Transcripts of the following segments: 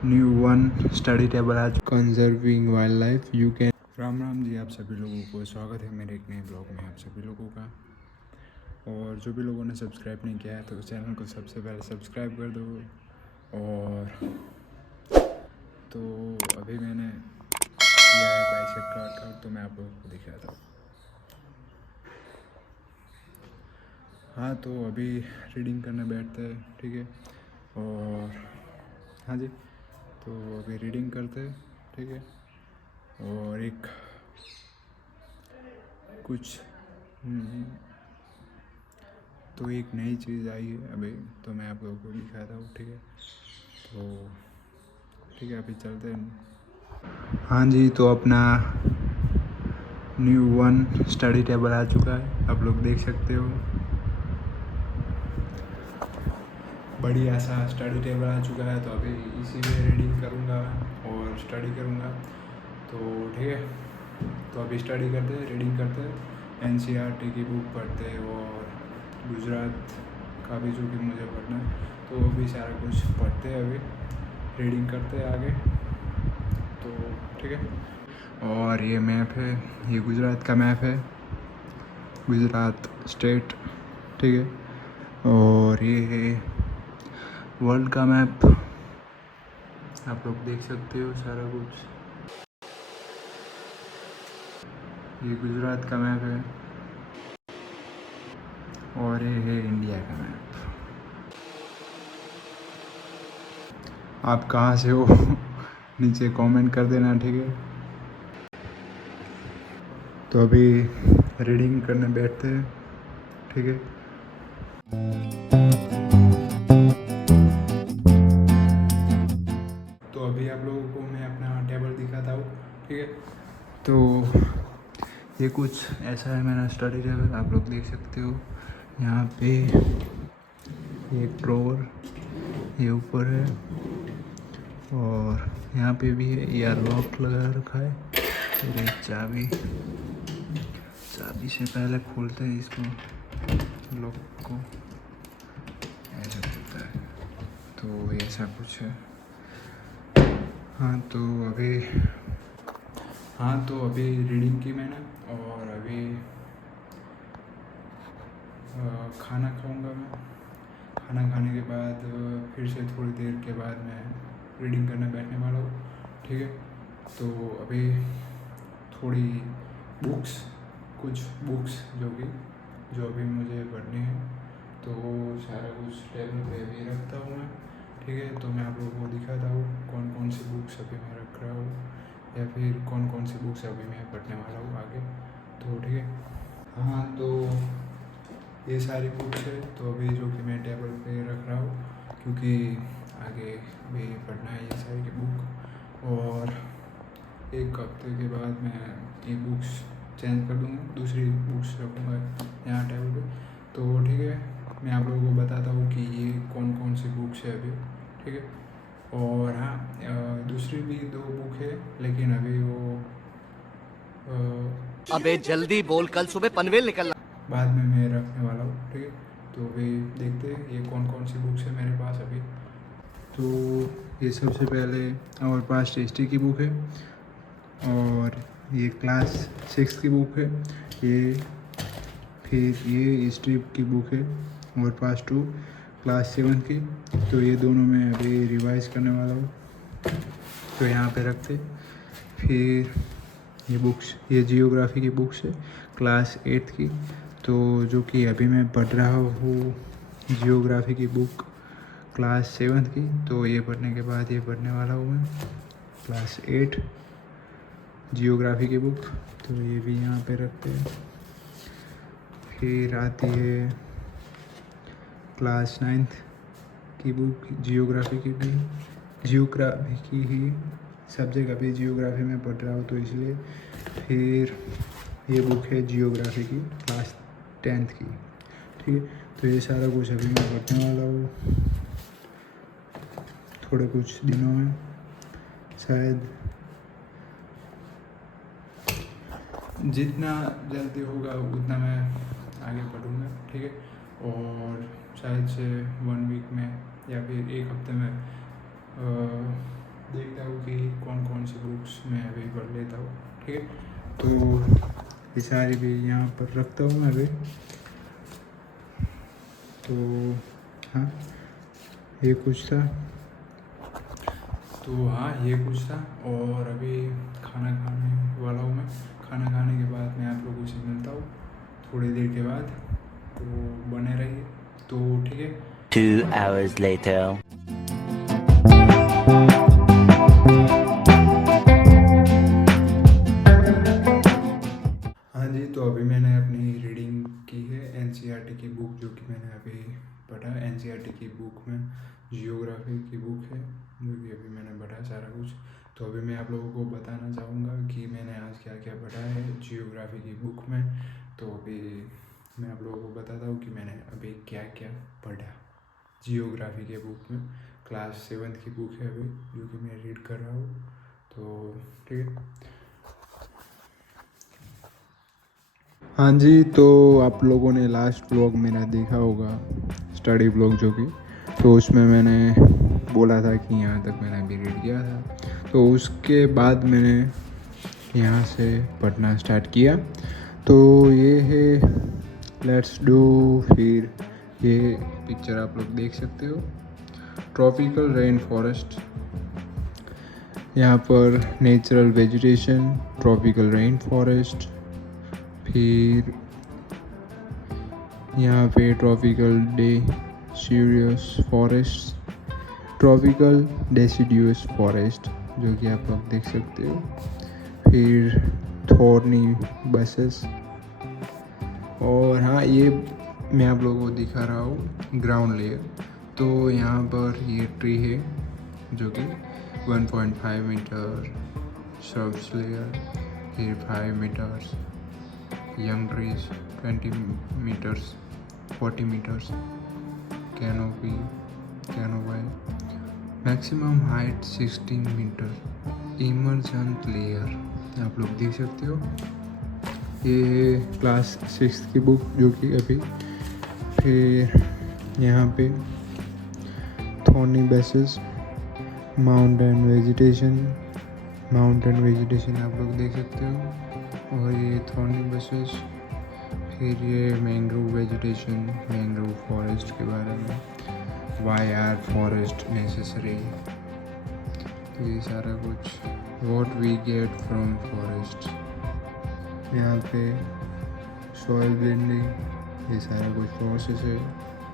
New one study table आज conserving wild life you can. Ram Ram ji, आप सभी लोगों को स्वागत है मेरे एक नए ब्लॉग में आप सभी लोगों का। और जो भी लोगों ने सब्सक्राइब नहीं किया है तो चैनल को सबसे पहले सब्सक्राइब कर दो। और तो अभी मैंने किया है बाइसेप का वर्कआउट, तो मैं आप लोगों को दिखाता हूँ। हाँ, तो अभी रीडिंग करने बैठते हैं, ठीक है। और हाँ जी, तो अभी रीडिंग करते हैं, ठीक है। और एक कुछ तो एक नई चीज़ आई है अभी, तो मैं आप लोगों को दिखाता हूँ, ठीक है। तो ठीक है, अभी चलते हैं। हाँ जी, तो अपना न्यू वन स्टडी टेबल आ चुका है, आप लोग देख सकते हो। बढ़िया सा स्टडी टेबल आ चुका है, तो अभी इसी में रीडिंग करूँगा और स्टडी करूँगा। तो ठीक है, तो अभी स्टडी करते हैं, रीडिंग करते हैं, एनसीईआरटी की बुक पढ़ते हैं और गुजरात का भी जो कि मुझे पढ़ना है, तो वो भी सारा कुछ पढ़ते हैं। अभी रीडिंग करते हैं आगे, तो ठीक है। और ये मैप है, ये गुजरात का मैप है, गुजरात स्टेट, ठीक है। और ये है वर्ल्ड का मैप, आप लोग देख सकते हो सारा कुछ। ये गुजरात का मैप है और ये है इंडिया का मैप। आप कहाँ से हो नीचे कमेंट कर देना, ठीक है। तो अभी रीडिंग करने बैठते हैं, ठीक है। तो अभी आप लोगों को मैं अपना टेबल दिखाता हूँ, ठीक है। तो ये कुछ ऐसा है मेरा स्टडी टेबल, आप लोग देख सकते हो। यहाँ पे एक ड्रॉवर ये ऊपर है और यहाँ पे भी है, या लॉक लगा रखा है। फिर एक चाबी से पहले खोलते हैं इसको, लॉक को ऐसा खुलता है, तो ऐसा कुछ है। हाँ, तो अभी रीडिंग की मैंने, और अभी खाना खाऊंगा मैं। खाना खाने के बाद फिर से थोड़ी देर के बाद मैं रीडिंग करने बैठने वाला हूँ, ठीक है। तो अभी थोड़ी कुछ बुक्स जो अभी मुझे पढ़नी है, तो सारा कुछ टेबल पे भी रखता हूँ मैं, ठीक है। तो मैं आप लोगों को दिखाता हूँ कौन कौन सी बुक्स अभी मैं रख रहा हूँ, या फिर कौन कौन सी बुक्स अभी मैं पढ़ने वाला हूँ आगे, तो ठीक है। हाँ, तो ये सारी बुक्स है, तो अभी जो कि मैं टेबल पे रख रहा हूँ, क्योंकि आगे भी पढ़ना है ये सारी की बुक। और एक हफ्ते के बाद मैं ये बुक्स चेंज कर दूँगा, दूसरी बुक्स रखूँगा यहाँ टेबल पे, तो ठीक है। मैं आप लोगों को बताता हूँ कि ये कौन कौन सी बुक्स है अभी, ठीक है। और हाँ, दूसरी भी 2 बुक है, लेकिन अभी वो अबे जल्दी बोल, कल सुबह पनवेल निकलना। बाद में मैं रखने वाला हूँ, ठीक है। तो अभी देखते हैं ये कौन कौन सी बुक्स है मेरे पास अभी। तो ये सबसे पहले और पास्ट हिस्ट्री की बुक है, और ये क्लास 6 की बुक है, ये फिर ये हिस्ट्री की बुक है, और पास 2 क्लास 7 की। तो ये दोनों मैं अभी रिवाइज करने वाला हूँ, तो यहाँ पे रखते। फिर ये जियोग्राफी की बुक्स है क्लास 8 की, तो जो कि अभी मैं पढ़ रहा हूँ जियोग्राफी की बुक क्लास 7 की। तो ये पढ़ने के बाद ये पढ़ने वाला हूँ मैं क्लास 8 जियोग्राफी की बुक, तो ये भी यहाँ पे रखते हैं। फिर आती है क्लास 9 की बुक जियोग्राफी की ही सब्जेक्ट अभी जियोग्राफी में पढ़ रहा हूँ, तो इसलिए। फिर ये बुक है जियोग्राफी की क्लास 10 की, ठीक है। तो ये सारा कुछ अभी मैं पढ़ने वाला हूँ थोड़े कुछ दिनों में, शायद जितना जल्दी होगा उतना मैं आगे पढ़ूँगा, ठीक है। और शायद से 1 वीक में या फिर 1 हफ्ते में ठीक है। तो ये सारी भी यहाँ पर रखता हूँ मैं अभी। तो हाँ ये कुछ था, और अभी खाना खाने वाला हूँ मैं। खाना खाने के बाद मैं आप लोगों से मिलता हूँ थोड़ी देर के बाद, तो बने रहिए। तो ठीक है। 2 hours later. हाँ जी, तो अभी मैंने अपनी रीडिंग की है एनसीईआरटी की बुक, जो कि मैंने अभी पढ़ा। एनसीईआरटी की बुक में जियोग्राफी की बुक है, जो कि अभी मैंने पढ़ा सारा कुछ। तो अभी मैं आप लोगों को बताना चाहूँगा कि मैंने आज क्या क्या पढ़ा है जियोग्राफी की बुक में। तो अभी मैं आप लोगों को बताता हूँ कि मैंने अभी क्या क्या पढ़ा जियोग्राफी के बुक में। क्लास 7th की बुक है अभी, जो कि मैं रीड कर रहा हूँ। तो ठीक है। हाँ जी, तो आप लोगों ने लास्ट व्लॉग मेरा देखा होगा, स्टडी व्लॉग जो कि, तो उसमें मैंने बोला था कि यहाँ तक मैंने अभी रीड किया था। तो उसके बाद मैंने यहाँ से पढ़ना स्टार्ट किया। तो ये है लेट्स डू। फिर ये पिक्चर आप लोग देख सकते हो, ट्रॉपिकल रेन फॉरेस्ट। यहाँ पर natural vegetation, tropical rain forest. फिर यहाँ पे tropical deciduous forest, tropical deciduous forest, जो कि आप लोग देख सकते हो। फिर थॉर्नी बसेस, और हाँ ये मैं आप लोगों को दिखा रहा हूँ ग्राउंड लेयर। तो यहाँ पर ये ट्री है जो कि 1.5 मीटर श्रब्स लेयर, फिर 5 meters young trees, 20 meters, 40 meters canopy, maximum height 16 meter emergent layer. आप लोग देख सकते हो। ये क्लास 6 की बुक जो कि अभी। फिर यहाँ पे थॉर्नी बेसिस, माउंटेन वेजिटेशन आप लोग देख सकते हो। और ये थॉर्नी बेसिस। फिर ये मैंग्रोव वेजिटेशन, मैंग्रोव फॉरेस्ट के बारे में, वाई आर फॉरेस्ट नेसेसरी। तो ये सारा कुछ, what we get from forest. यहाँ पे सॉइल ब्लेंडिंग, ये सारा कुछ प्रोसेस है।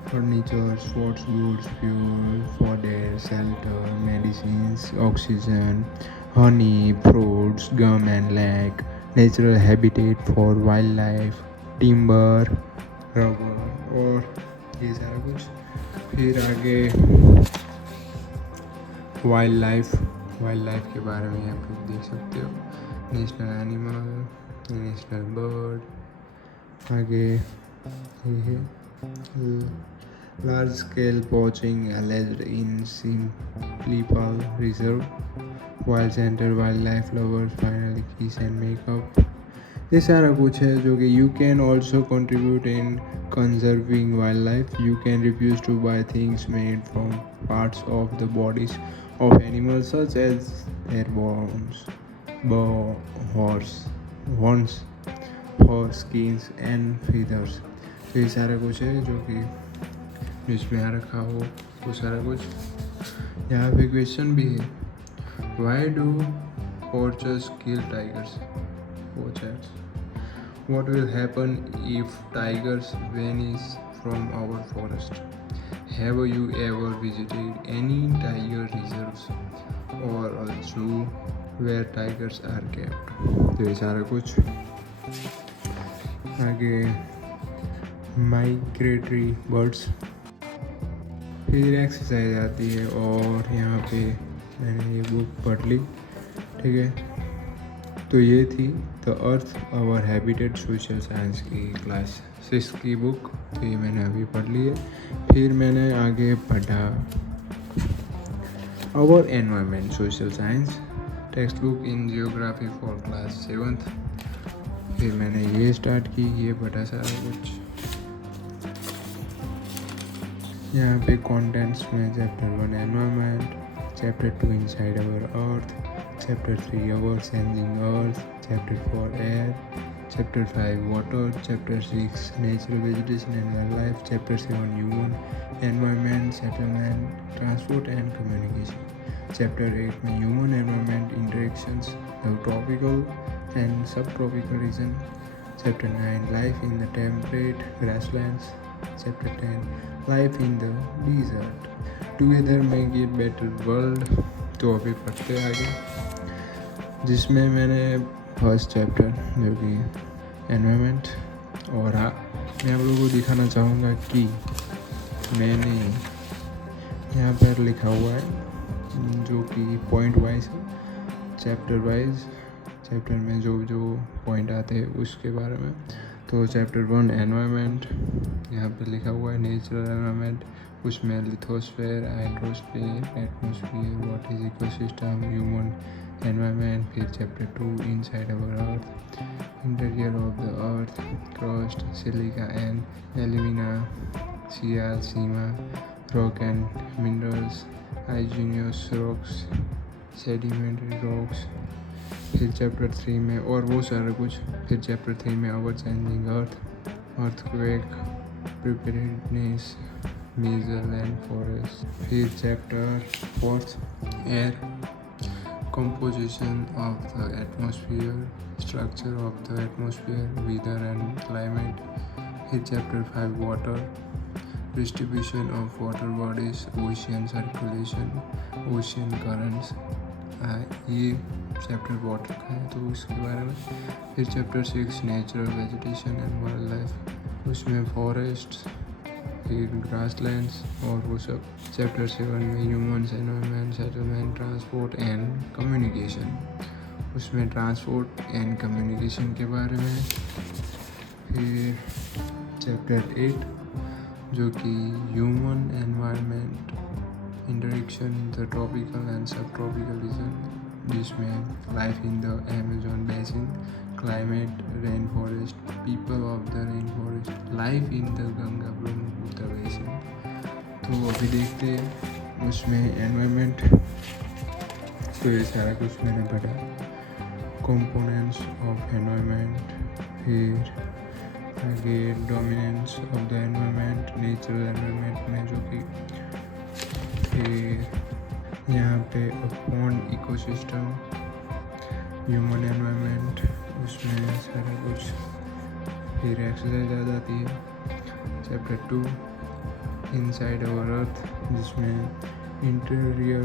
Furniture, sports goods, fuel, fodder, shelter, medicines, oxygen, honey, fruits, gum and lac, natural habitat for wild life, timber, rubber, और ये सारा कुछ। फिर आगे वाइल्ड लाइफ के बारे में आप लोग देख सकते हो। National animal, national bird. आगे ये है large scale poaching alleged in Similipal reserve, wild centre, wild life lovers finally kiss and makeup. ये सारा कुछ है जो कि you can also contribute in conserving wild life. You can refuse to buy things made from parts of the bodies of animals such as their bones, horns, fur, skins and feathers. तो ये सारा कुछ है जो कि जिसमें यहाँ रखा हो वो सारा कुछ। यहाँ पे क्वेश्चन भी है, why do poachers kill tigers? Poachers. What will happen if tigers vanish from our forest? Have you ever visited any tiger reserves or a zoo where tigers are kept? तो ये सारा कुछ। आगे माइग्रेटरी बर्ड्स। फिर exercise आती है, और यहाँ पे मैंने ये बुक पढ़ ली, ठीक है। तो ये थी the earth our habitat social science की क्लास 6 की बुक। तो ये मैंने अभी पढ़ ली है। फिर मैंने आगे पढ़ा our environment social science text book in geography for class 7th। फिर मैंने ये स्टार्ट की, ये पढ़ा सारा कुछ। यहाँ पे कंटेंट्स में chapter 1 environment, Chapter 2 Inside Our Earth. Chapter 3 Our Changing Earth. Chapter 4 Air. Chapter 5 Water. Chapter 6 Natural Vegetation and Wildlife. Chapter 7 Human Environment, Settlement, Transport and Communication. Chapter 8 में Human Environment Interactions, the tropical and subtropical region. Chapter 9 Life in the temperate grasslands. Chapter 10 Life in the desert. Together make it better world. तो अभी पढ़ते आगे, जिसमें मैंने first chapter जो कि environment, और हाँ मैं आप लोगों को दिखाना चाहूँगा कि मैंने यहाँ पर लिखा हुआ है जो कि पॉइंट वाइज है, चैप्टर वाइज, चैप्टर में जो जो पॉइंट आते हैं उसके बारे में। तो चैप्टर 1 एनवायरनमेंट, यहाँ पे लिखा हुआ है नेचुरल एनवायरनमेंट, उसमें lithosphere, hydrosphere, atmosphere, what is ecosystem, human environment. फिर chapter 2 inside our earth, interior of the earth, crust, silica and alumina, sial, sima, rock and minerals, igneous rocks, sedimentary rocks. फिर chapter 3 में और वो सारा कुछ। फिर chapter 3 में our changing earth, earthquake, preparedness, major land forest. फिर chapter 4 air, composition of the atmosphere, structure of the atmosphere, weather and climate. Here chapter 5 water, distribution of water bodies, ocean circulation, ocean currents. ये chapter water का है तो उसके बारे में। फिर chapter 6 natural vegetation and wild life, उसमें forest, फिर ग्रासलैंड्स और वो सब। चैप्टर 7 में humans, environment, settlement, transport and communication, उसमें ट्रांसपोर्ट एंड कम्युनिकेशन के बारे में। फिर चैप्टर 8 जो कि human environment interaction in the tropical and सब ट्रॉपिकल रीजन, जिसमें life in the Amazon basin, climate, rain forest, people of the rain forest, life in the Ganga Brahmaputra basin. तो अभी देखते हैं उसमें एनवायरनमेंट, तो ये सारा कुछ मैंने पढ़ा, कंपोनेंट्स ऑफ एनवायरनमेंट। फिर आगे dominance of the environment, natural environment में जो कि, फिर यहाँ पे अपॉन इकोसिस्टम, ह्यूमन एनवायरनमेंट, उसमें सारा कुछ। फिर एक्सरसाइज आ जाती है चैप्टर 2 इनसाइड आवर अर्थ, जिसमें इंटीरियर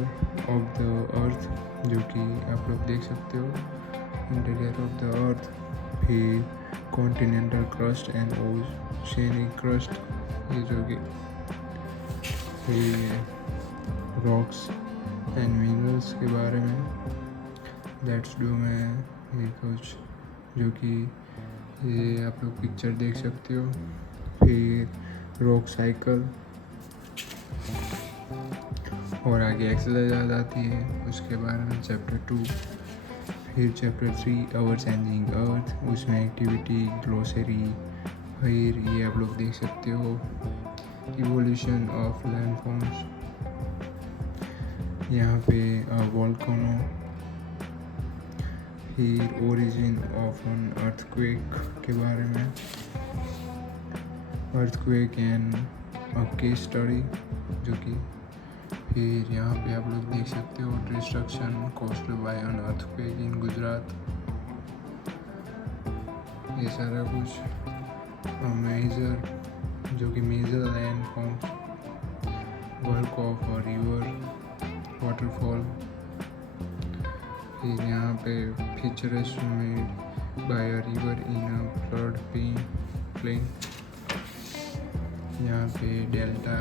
ऑफ द अर्थ जो कि आप लोग देख सकते हो, इंटीरियर ऑफ द अर्थ। फिर continental crust and oceanic crust, ये जो कि, फिर रॉक्स एंड मिनरल्स के बारे में। दैट्स डू में ये कुछ जो कि ये आप लोग पिक्चर देख सकते हो। फिर रॉक साइकिल और आगे एक्सरसाइज आ जाती है उसके बारे में चैप्टर 2। फिर चैप्टर 3 आवर चेंजिंग अर्थ, उसमें एक्टिविटी, ग्लोसरी। फिर ये आप लोग देख सकते हो इवोल्यूशन ऑफ लैंडफॉर्म्स, यहाँ पे वोल्केनो। फिर ओरिजिन ऑफ एन अर्थक्वेक के बारे में, earthquake and a case study जो कि। फिर यहाँ पे आप लोग देख सकते हो destruction caused by an earthquake in Gujarat, ये सारा कुछ। मेजर जो कि major land forms, work of a river, waterfall. फिर यहाँ पे features made by a river in a flood plain, यहाँ पे डेल्टा,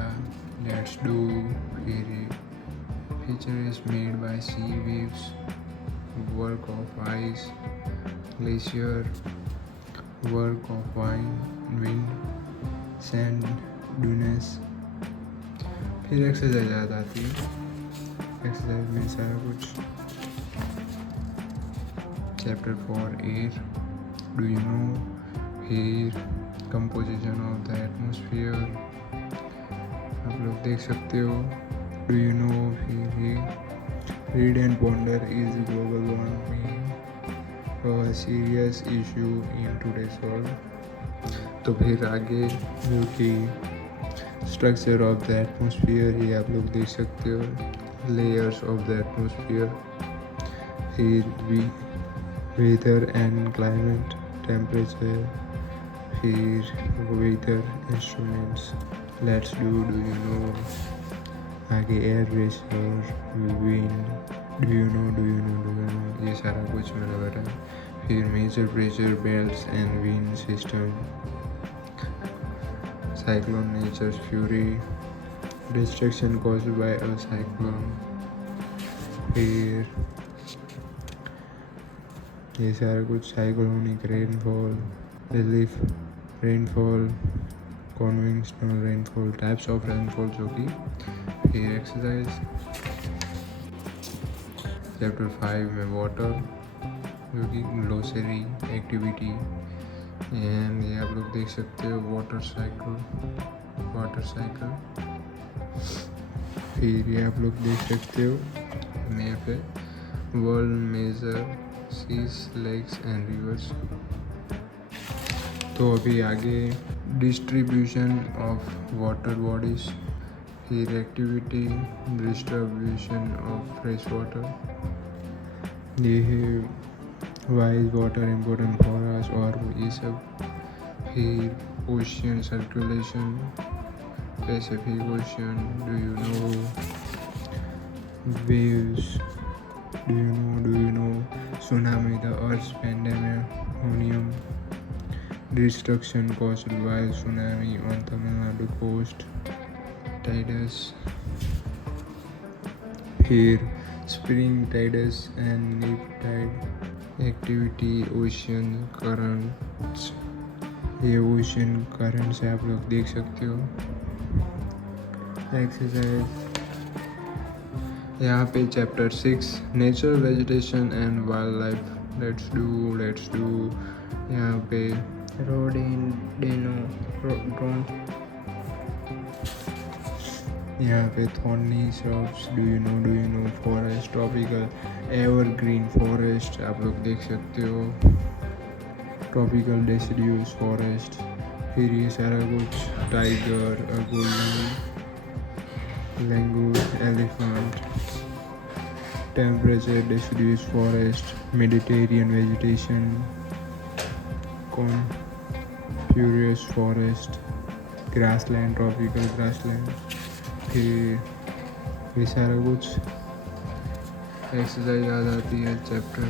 लेट्स डू। फिर features made by sea waves, work of ice, glacier, work of wind, sand dunes. फिर exercise आ जाती है, एक्सरसाइज में सारा कुछ। Chapter 4 air, do you no. फिर कंपोजिशन ऑफ द एटमॉस्फेयर आप लोग देख सकते हो, डू यू नो। फिर Read and ponder, is global warming a serious issue in today's world? तो फिर आगे जो कि स्ट्रक्चर ऑफ द एटमोसफियर, ये आप लोग देख सकते हो, लेयर्स ऑफ द एटमोसफियर। फिर वेदर एंड क्लाइमेट, टेम्परेचर, फिर weather instruments, let's do you know, आगे air pressure, wind, do you know, ये सारा कुछ मैंने बताया। फिर major pressure belts and wind system, cyclone nature fury, destruction caused by a cyclone, फिर ये सारा कुछ, cyclonic rainfall, relief rainfall, conventional rainfall, types of rainfall जो कि, फिर एक्सरसाइज। चैप्टर 5 में वाटर जो कि ग्लोसरी एक्टिविटी, एंड ये आप लोग देख सकते हो वाटर साइकिल। फिर ये आप लोग देख सकते हो मैप है, world major seas, lakes and rivers. तो अभी आगे डिस्ट्रीब्यूशन ऑफ वाटर बॉडीज, फिर activity, distribution of fresh water, ये है why is water important for us, और ये सब। फिर ocean circulation, Pacific ocean, do you know, waves, do you know, tsunami, the earth pandemic, destruction caused by tsunami on Tamil Nadu coast, tides, here spring tides and neap tide activity, ocean currents, ये ocean currents है, आप लोग देख सकते हो। Exercise, यहाँ पे chapter 6 nature, vegetation and wild life, let's do. यहाँ पे रोडेंडोड्रोन, यहाँ पे thorny shrubs, do you no, forest, tropical evergreen forest, आप लोग देख सकते हो, ट्रॉपिकल डेसिड्यूस फॉरेस्ट। फिर ये सारा कुछ, tiger, golden langur, elephant, temperature deciduous forest, Mediterranean vegetation, coniferous forest, grassland, tropical grassland. फिर ये सारा कुछ एक्सरसाइज आ जाती है चैप्टर।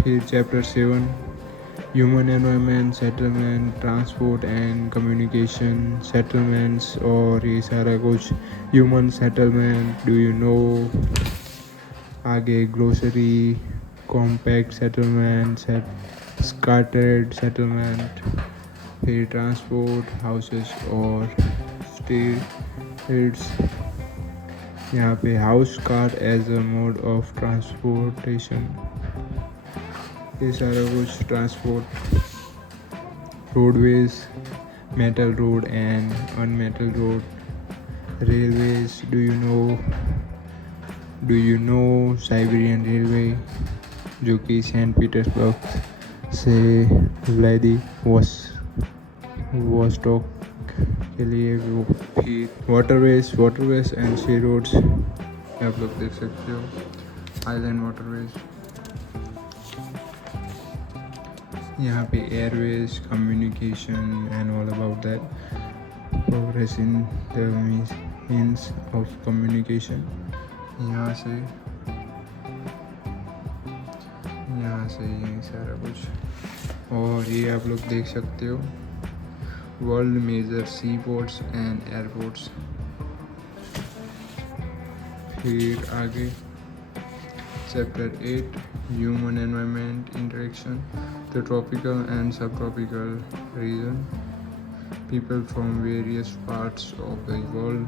फिर chapter 7 human environment, settlement, transport and communication, settlements, और ये सारा कुछ, human settlement, do you know, आगे glossary, compact settlement, scattered settlement, फिर ट्रांसपोर्ट, हाउसेस और स्ट्रीट्स, यहाँ पे house car as a mode of transportation, ये सारा कुछ, transport, roadways, metal road and unmetal road, railways, do you know Siberian railway जो कि सेंट पीटर्सबर्ग से व्लादिवोस्टॉक के लिए वो। फिर वाटरवेज एंड सी रोड्स, आप लोग देख सकते हो, आइलैंड वाटरवेज। यहाँ पे Airways, communication and all about that, progress in the means of communication, यहाँ से ये सारा कुछ। और ये आप लोग देख सकते हो, world major sea ports and airports. फिर आगे chapter 8 human environment interaction, the tropical and subtropical region, people from various parts of the world.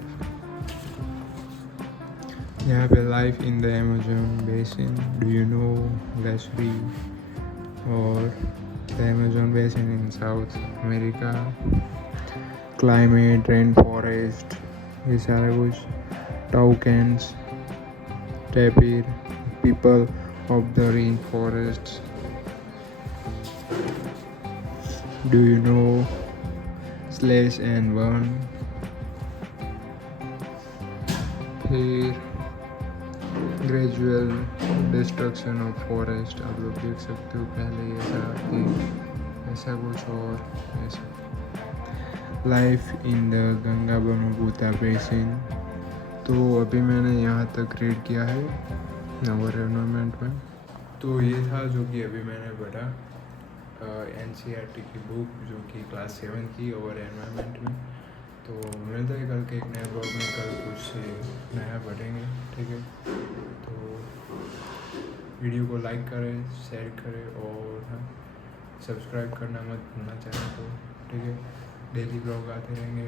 यहाँ पे life in the Amazon basin, do you know, Leslie, और the Amazon basin in South America, climate, rain forest, ये सारा कुछ, toucans, tapir, people of the rainforests. Do you know slash and burn? फिर gradual destruction of forest, आप लोग देख सकते हो पहले ये था कि ऐसा कुछ और ऐसा। Life in the Ganga Brahmaputra basin, तो अभी मैंने यहाँ तक रीड किया है आवर एनवायरनमेंट में। तो ये था जो कि अभी मैंने पढ़ा NCERT की बुक जो कि क्लास 7 की ओवर एनवायरनमेंट में। तो मिलता है कल के एक नए ब्लॉग में, कल कुछ नया पढ़ेंगे, ठीक है। तो वीडियो को लाइक करें, शेयर करें और सब्सक्राइब करना मत भूलना चैनल को, ठीक है। डेली ब्लॉग आते रहेंगे।